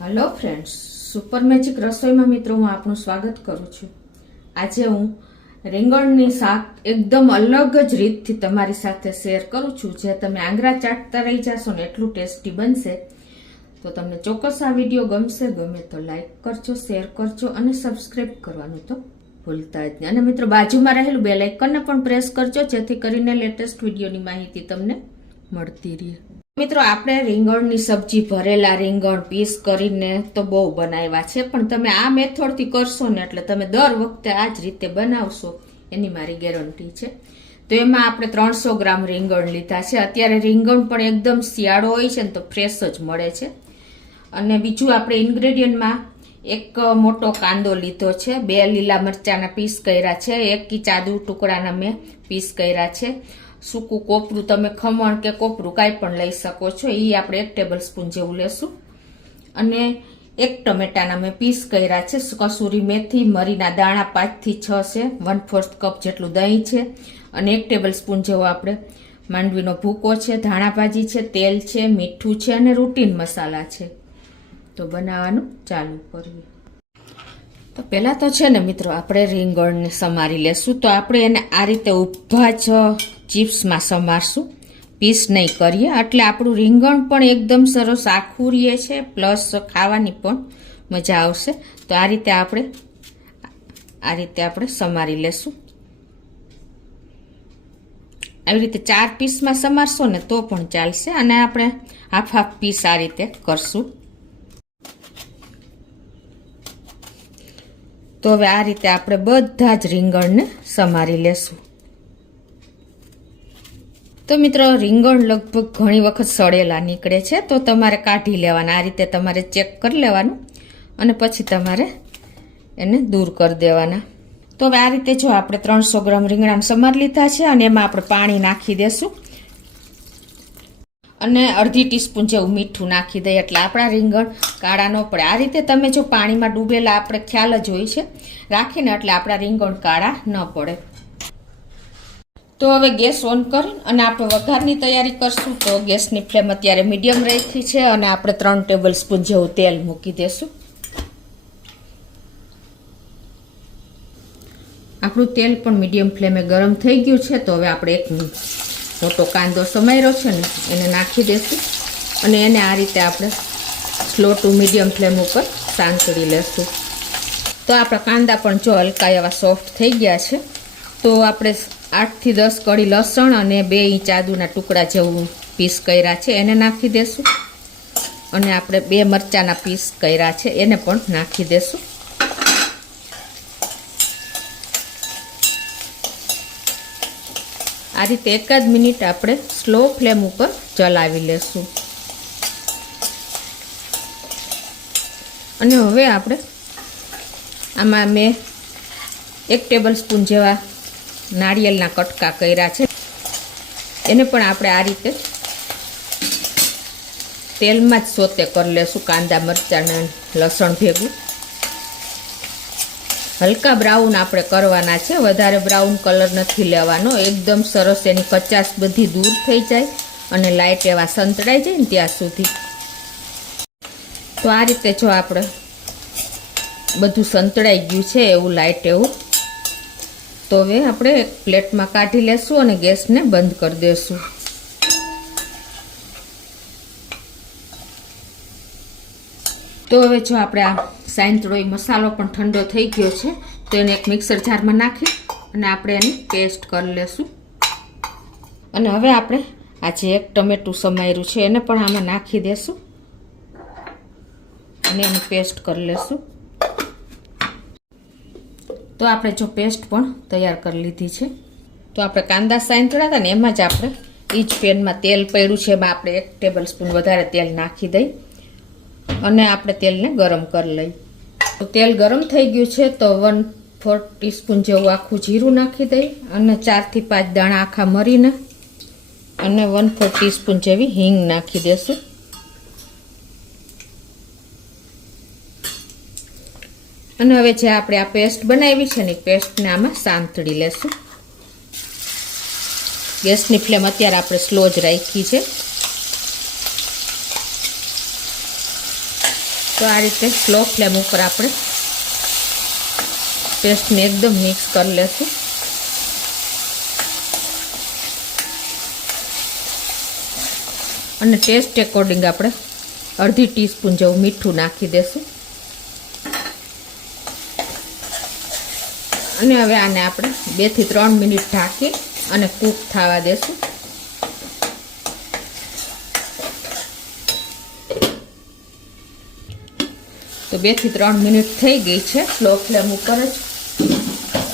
Hello friends, super magic रसोई में मित्रों हूँ आपनु स्वागत करूँ छूं। आज हूँ રીંગણની શાક એકદમ અલગ જ રીતથી તમારી સાથે શેર કરું છું, જે તમે આંગળા ચાટતા રહી જશો ને એટલું ટેસ્ટી બનશે। તો તમને ચોક્કસ આ વિડીયો ગમશે, ગમે તો લાઈક કરજો, શેર કરજો અને સબસ્ક્રાઇબ કરવાનું તો ભૂલતા જ નહીં। અને મિત્રો બાજુમાં રહેલું બેલ આઇકનને પણ પ્રેસ કરજો, જેથી કરીને લેટેસ્ટ વિડીયોની માહિતી તમને મળતી રહે। મિત્રો આપણે રીંગણની સબ્જી, ભરેલા રીંગણ પીસ કરીને તો બહુ બનાવ્યા છે, પણ તમે આ મેથડથી કરશો ને એટલે તમે દર વખતે આ જ રીતે બનાવશો એની મારી ગેરંટી છે। તો એમાં આપણે 300 ગ્રામ રીંગણ લીધા છે। અત્યારે રીંગણ પણ એકદમ શિયાળો હોય છે ને તો ફ્રેશ જ મળે છે। અને બીજું આપણે ઇન્ગ્રેડિયન્ટમાં એક મોટો કાંદો લીધો છે, 2 લીલા મરચાના પીસ કર્યા છે, 1 ઇંચ આદુ ટુકડાના મેં પીસ કર્યા છે, સૂકું કોપરું, તમે ખમણ કે કોપરું કાંઈ પણ લઈ શકો છો, એ આપણે 1 ટેબલ સ્પૂન જેવું લેશું। અને 1 ટમેટાના મેં પીસ કર્યા છે, કસૂરી મેથી, મરીના દાણા 5 થી 6 છે, 1/4 કપ જેટલું દહીં છે, અને 1 ટેબલ સ્પૂન જેવો આપણે માંડવીનો ભૂકો છે, ધાણા ભાજી છે, તેલ છે, મીઠું છે અને રૂટીન મસાલા છે। તો બનાવવાનું ચાલુ કરીએ। તો પહેલા તો છે ને મિત્રો આપણે રીંગણને સમારી લેશું। તો આપણે એને આ રીતે ઊભા જ ચિપ્સમાં સમારશું, પીસ નહીં કરીએ, એટલે આપણું રીંગણ પણ એકદમ સરસ આખું રહે છે, પ્લસ ખાવાની પણ મજા આવશે। તો આ રીતે આપણે સમારી લેશું। આવી રીતે 4 પીસમાં સમારશો ને તો પણ ચાલશે, અને આપણે હાફ પીસ આ રીતે કરશું। તો હવે આ રીતે આપણે બધા જ રીંગણને સમારી લેશું। તો મિત્રો રીંગણ લગભગ ઘણી વખત સડેલા નીકળે છે, તો તમારે કાઢી લેવાના, આ રીતે તમારે ચેક કરી લેવાનું અને પછી તમારે એને દૂર કરી દેવાના। તો હવે આ રીતે જો આપણે 300 ગ્રામ રીંગણાને સમારી લીધા છે, અને એમાં આપણે પાણી નાખી દેશું અને અડધી ટીસ્પૂન જેવું મીઠું નાખી દઈએ, એટલે આપણા રીંગણ કાળા ન પડે। આ રીતે તમે જો પાણીમાં ડૂબેલા આપણે ખ્યાલ જ હોય છે રાખીને, એટલે આપણા રીંગણ કાળા ન પડે। તો હવે ગેસ ઓન કરી અને આપણે વઘારની તૈયારી કરશું। તો ગેસની ફ્લેમ અત્યારે મીડિયમ રાખી છે, અને આપણે 3 ટેબલ સ્પૂન જેવું તેલ મૂકી દેશું। આપણું તેલ પણ મીડિયમ ફ્લેમે ગરમ થઈ ગયું છે। તો હવે આપણે એક મોટો કાંદો સમાર્યો છે ને એને નાખી દેશું, અને એને આ રીતે આપણે સ્લો ટુ મીડિયમ ફ્લેમ ઉપર સાંતળી લેશું। તો આપણા કાંદા પણ જો હલકા એવા સોફ્ટ થઈ ગયા છે। તો આપણે 8 થી 10 કળી લસણ અને 2 ઇંચ આદુના ટુકડા જેવું પીસ કર્યા છે એને નાખી દેશું, અને આપણે 2 મરચાના પીસ કર્યા છે એને પણ નાખી દેશું। આ રીતે 1 જ મિનિટ આપણે સ્લો ફ્લેમ ઉપર ચલાવી લેશું। અને હવે આપણે આમાં મેં 1 ટેબલ સ્પૂન જેવા નારિયેળના કટકા કર્યા છે, એને પણ આપણે આ રીતે તેલમાં જ સોતે કરી લેશું, કાંદા મરચાં લસણ ભેગું। હલકા બ્રાઉન આપણે કરવાના છે, વધારે બ્રાઉન કલર નથી લેવાનો, એકદમ સરસ એની કચાશ બધી દૂર થઈ જાય અને લાઇટ એવા સંતળાઈ જાય ને ત્યાં સુધી। તો આ રીતે જો આપણે બધું સંતળાઈ ગયું છે એવું લાઇટ એવું, તો હવે આપણે એક પ્લેટમાં કાઢી લેશું અને ગેસને બંધ કરી દેશું। તો હવે જો આપણે આ સાંતળોય મસાલો પણ ઠંડો થઈ ગયો છે, તો એને એક મિક્સર જારમાં નાખી અને આપણે એની પેસ્ટ કરી લેશું। અને હવે આપણે આ જે 1 ટમેટું સમાર્યું છે એને પણ આમાં નાખી દેશું અને એની પેસ્ટ કરી લેશું। તો આપણે જો પેસ્ટ પણ તૈયાર કરી લીધી છે। તો આપણે કાંદા સાંતળ્યા હતા ને એમાં જ આપણે એ જ પેનમાં તેલ પડ્યું છે, એમાં આપણે 1 ટેબલ સ્પૂન વધારે તેલ નાખી દઈ અને આપણે તેલને ગરમ કરી લઈ। તો તેલ ગરમ થઈ ગયું છે, તો 1/4 ટીસ્પૂન જેવું આખું જીરું નાખી દઈ, અને 4 થી 5 દાણા આખા મરીને, અને 1/4 ટીસ્પૂન જેવી હિંગ નાખી દેશું। અને હવે જે આપણે આ પેસ્ટ બનાવી છે ને પેસ્ટને આમાં સાંતળી લેશું। ગેસની ફ્લેમ અત્યારે આપણે સ્લો જ રાખી છે। તો આ રીતે સ્લો ફ્લેમ ઉપર આપણે પેસ્ટને એકદમ મિક્સ કરી લેશું. અને ટેસ્ટ એકોર્ડિંગ આપણે અડધી ટીસ્પૂન જેવું મીઠું નાખી દેશું. અને હવે આને આપણે 2 થી 3 મિનિટ ઢાંકી અને કૂક થવા દેશું. તો 2 થી 3 મિનિટ થઈ ગઈ છે સ્લો ફ્લેમ ઉપર જ.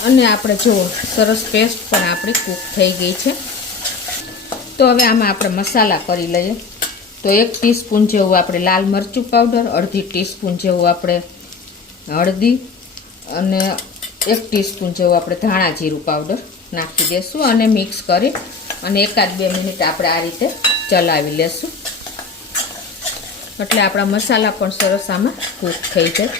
અને આપણે જો સરસ પેસ્ટ પણ આપણી કૂક થઈ ગઈ છે. તો હવે આમાં આપણે મસાલા કરી લઈએ. તો 1 ટીસ્પૂન જેવું આપણે લાલ મરચું પાવડર, અડધી ટીસ્પૂન જેવું આપણે હળદી અને 1 ટીસ્પૂન જેવું આપણે ધાણા જીરું પાવડર નાખી દઈશું. અને મિક્સ કરી અને 1-2 મિનિટ આપણે આ રીતે ચલાવી લેશું. એટલે આપણા મસાલા પણ સરસ આમાં કૂક થઈ જાય.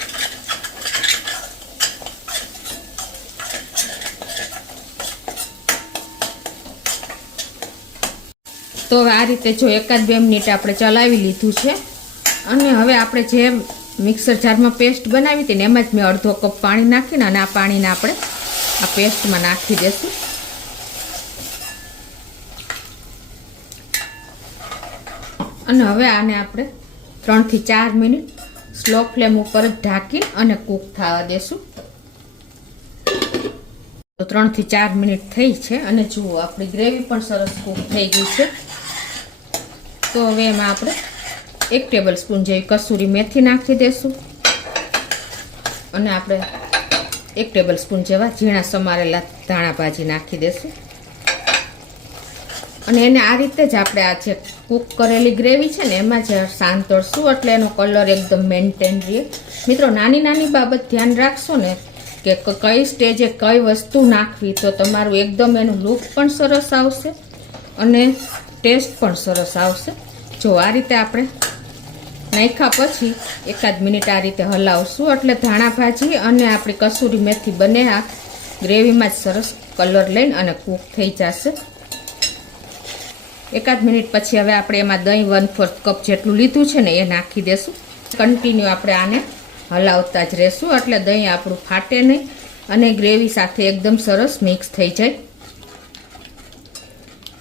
તો હવે આ રીતે જો 1-2 મિનિટ આપણે ચલાવી લીધું છે. અને હવે આપણે જે મિક્સર જારમાં પેસ્ટ બનાવી હતી ને એમાં જ મેં અડધો કપ પાણી નાખીને અને આ પાણીને આપણે આ પેસ્ટમાં નાખી દઈશું. અને હવે આને આપણે 3 થી 4 મિનિટ સ્લો ફ્લેમ ઉપર જ ઢાંકી અને કૂક થવા દેશું. તો 3 થી 4 મિનિટ થઈ છે અને જુઓ આપણી ગ્રેવી પણ સરસ કૂક થઈ ગઈ છે. તો હવે એમાં આપણે 1 ટેબલ સ્પૂન જેવી કસૂરી મેથી નાખી દઈશું. અને આપણે 1 ટેબલ સ્પૂન જેવા ઝીણા સમારેલા ધાણા ભાજી નાખી દઈશું. અને એને આ રીતે જ આપણે આ જે કૂક કરેલી ગ્રેવી છે ને એમાં જ સાંતળશું એટલે એનો કલર એકદમ મેન્ટેન રહે. મિત્રો નાની નાની બાબત ધ્યાન રાખશો ને કે કઈ સ્ટેજે કઈ વસ્તુ નાખવી તો તમારું એકદમ એનું લુક પણ સરસ આવશે અને ટેસ્ટ પણ સરસ આવશે. જો આ રીતે આપણે નાખ્યા પછી 1-8 મિનિટ આ રીતે હલાવશું એટલે ધાણા ભાજી અને આપણી કસૂરી મેથી બંને આ ગ્રેવીમાં જ સરસ કલર લઈને અને કૂક થઈ જશે. 1-8 મિનિટ પછી હવે આપણે એમાં દહીં 1/4 કપ જેટલું લીધું છે ને એ નાખી દેશું. કન્ટિન્યુ આપણે આને હલાવતા જ રહેશું એટલે દહીં આપણું ફાટે નહીં અને ગ્રેવી સાથે એકદમ સરસ મિક્સ થઈ જાય.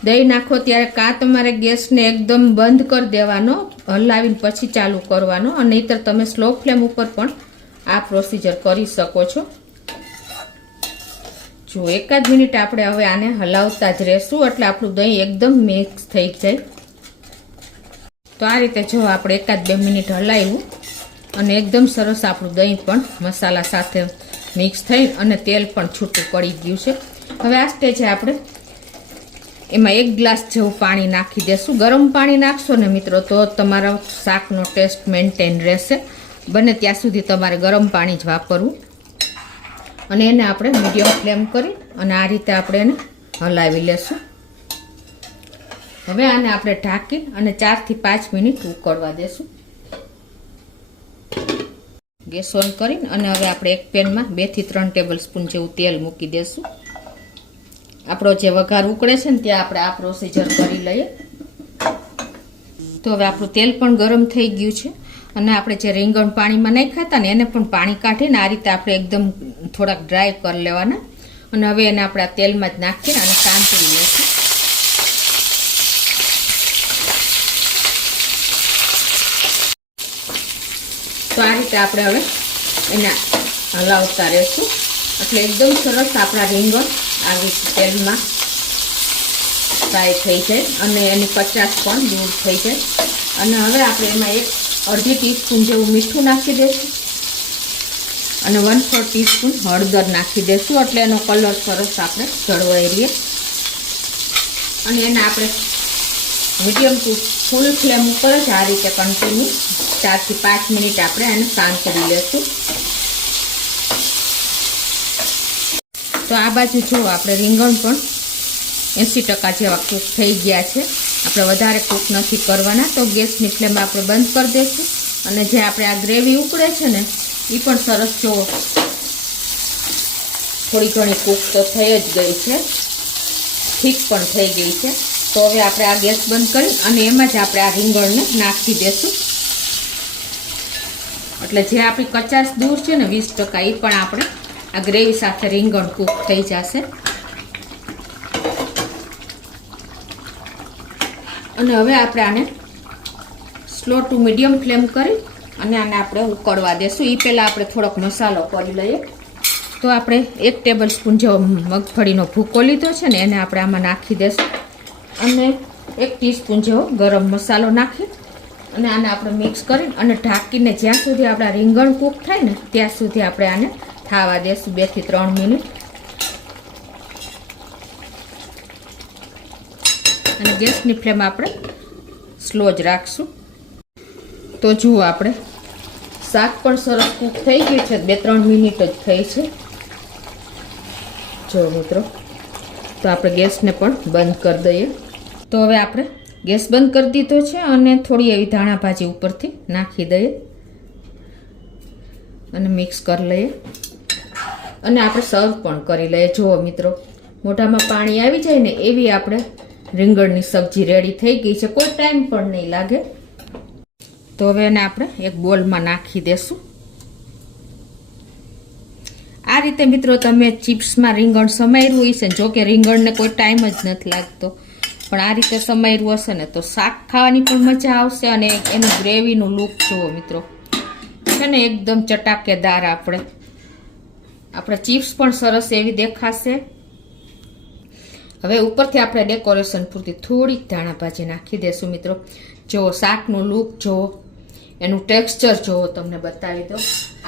દહીં નાખો ત્યારે કાં તમારે ગેસને એકદમ બંધ કરી દેવાનો, હલાવીને પછી ચાલુ કરવાનો, અને નહીંતર તમે સ્લો ફ્લેમ ઉપર પણ આ પ્રોસીજર કરી શકો છો. જો 1-8 મિનિટ આપણે હવે આને હલાવતા જ રહેશું એટલે આપણું દહીં એકદમ મિક્સ થઈ જાય. તો આ રીતે જો આપણે 1-2 મિનિટ હલાવ્યું અને એકદમ સરસ આપણું દહીં પણ મસાલા સાથે મિક્સ થઈ અને તેલ પણ છૂટું પડી ગયું છે. હવે આ સ્ટેજે આપણે એમાં 1 ગ્લાસ જેવું પાણી નાખી દેશું. ગરમ પાણી નાખશો ને મિત્રો તો તમારા શાકનો ટેસ્ટ મેન્ટેન રહેશે. બને ત્યાં સુધી તમારે ગરમ પાણી જ વાપરવું. અને એને આપણે મીડિયમ ફ્લેમ કરી અને આ રીતે આપણે એને હલાવી લેશું. હવે આને આપણે ઢાંકી અને 4 થી 5 મિનિટ ઉકળવા દેશું. ગેસ ઓન કરીને અને હવે આપણે એક પેનમાં 2 થી 3 ટેબલ સ્પૂન જેવું તેલ મૂકી દેશું. આપણો જે વઘાર ઉકળે છે ને ત્યાં આપણે આ પ્રોસીજર કરી લઈએ. તો હવે આપણું તેલ પણ ગરમ થઈ ગયું છે અને આપણે જે રીંગણ પાણીમાં નાખ્યા હતા ને એને પણ પાણી કાઢીને આ રીતે આપણે એકદમ થોડાક ડ્રાય કરી લેવાના. અને હવે એને આપણે આ તેલમાં જ નાખીને અને સાંતળી લઈશું. તો આ રીતે આપણે હવે એને હલાવતા રહેશું એટલે એકદમ સરસ આપણા રીંગણ આવી તેલમાં ફ્રાય થઈ જાય અને એની કચાશ પણ દૂર થઈ જાય. અને હવે આપણે એમાં 1/2 ટીસ્પૂન જેવું મીઠું નાખી દઈશું અને 1/4 ટીસ્પૂન હળદર નાખી દઈશું એટલે એનો કલર સરસ આપણે જળવાઈ રહે. અને એને આપણે મીડિયમ ટુ ફૂલ ફ્લેમ ઉપર જ આ રીતે કન્ટિન્યુ 4 થી 5 મિનિટ આપણે એને સાંતળી લેશું. તો આ બાજુ જો આપણે રીંગણ પણ 80% જેવા કૂક થઈ ગયા છે. આપણે વધારે કૂક નથી કરવાના. તો ગેસની ફ્લેમ આપણે બંધ કરી દઈશું અને જે આપણે આ ગ્રેવી ઉકળે છે ને એ પણ સરસ જો થોડી ઘણી કૂક તો થઈ જ ગઈ છે, ઠીક પણ થઈ ગઈ છે. તો હવે આપણે આ ગેસ બંધ કરી અને એમાં જ આપણે આ રીંગણને નાખી દઈશું. એટલે જે આપણી કચાશ દૂર છે ને 20% એ પણ આપણે આ ગ્રેવી સાથે રીંગણ કૂક થઈ જશે. અને હવે આપણે આને સ્લો ટુ મીડિયમ ફ્લેમ કરી અને આને આપણે ઉકળવા દેશું. એ પહેલાં આપણે થોડોક મસાલો કરી લઈએ. તો આપણે 1 ટેબલ સ્પૂન જેવો મગફળીનો ભૂકો લીધો છે ને એને આપણે આમાં નાખી દઈશું. અને 1 ટીસ્પૂન જેવો ગરમ મસાલો નાખી અને આને આપણે મિક્સ કરી અને ઢાંકીને જ્યાં સુધી આપણા રીંગણ કૂક થાય ને ત્યાં સુધી આપણે આને થાવા દેશું 2 થી 3 મિનિટ. અને ગેસની ફ્લેમ આપણે સ્લો જ રાખશું. તો જુઓ આપણે શાક પણ સરસ કૂક થઈ ગયું છે. 2-3 મિનિટ જ થઈ છે. જો મિત્રો, તો આપણે ગેસને પણ બંધ કરી દઈએ. તો હવે આપણે ગેસ બંધ કરી દીધો છે અને થોડી એવી ધાણા ભાજી ઉપરથી નાખી દઈએ અને મિક્સ કરી લઈએ અને આપણે સર્વ પણ કરી લઈએ. જુઓ મિત્રો, મોઢામાં પાણી આવી જાય ને એવી આપણે રીંગણની સબ્જી રેડી થઈ ગઈ છે. કોઈ ટાઈમ પણ નહીં લાગે. તો હવે એને આપણે એક બોલમાં નાખી દેશું. આ રીતે મિત્રો તમે ચિપ્સમાં રીંગણ સમાર્યું હોય છે. જો કે રીંગણને કોઈ ટાઈમ જ નથી લાગતો, પણ આ રીતે સમાર્યું હશે ને તો શાક ખાવાની પણ મજા આવશે. અને એનું ગ્રેવીનું લુક જુઓ મિત્રો, છે ને એકદમ ચટાકેદાર. આપણે ચિપ્સ પણ સરસ એવી દેખાશે. હવે ઉપરથી આપણે ડેકોરેશન પૂરતી થોડીક ધાણા ભાજી નાખી દેશું. મિત્રો જુઓ, શાકનું લુક જુઓ, એનું ટેક્સચર જુઓ, તમને બતાવી દો.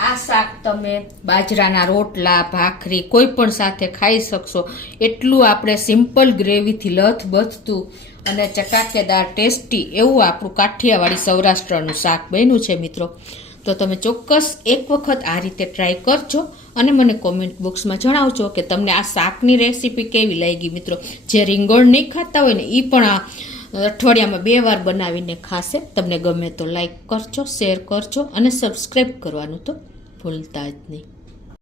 આ શાક તમે બાજરાના રોટલા, ભાખરી કોઈ પણ સાથે ખાઈ શકશો. એટલું આપણે સિમ્પલ ગ્રેવીથી લથબથતું અને ચટાકેદાર ટેસ્ટી એવું આપણું કાઠિયાવાડી સૌરાષ્ટ્રનું શાક બન્યું છે મિત્રો. તો તમે ચોક્કસ એક વખત આ રીતે ટ્રાય કરજો અને મને કોમેન્ટ બોક્સમાં જણાવજો કે તમને આ શાકની રેસીપી કેવી લાગી. મિત્રો જે રીંગણ નહીં ખાતા હોય ને એ પણ આ અઠવાડિયામાં 2 વાર બનાવીને ખાશે. તમને ગમે તો લાઈક કરજો, શેર કરજો અને સબસ્ક્રાઈબ કરવાનું તો ભૂલતા જ નહીં.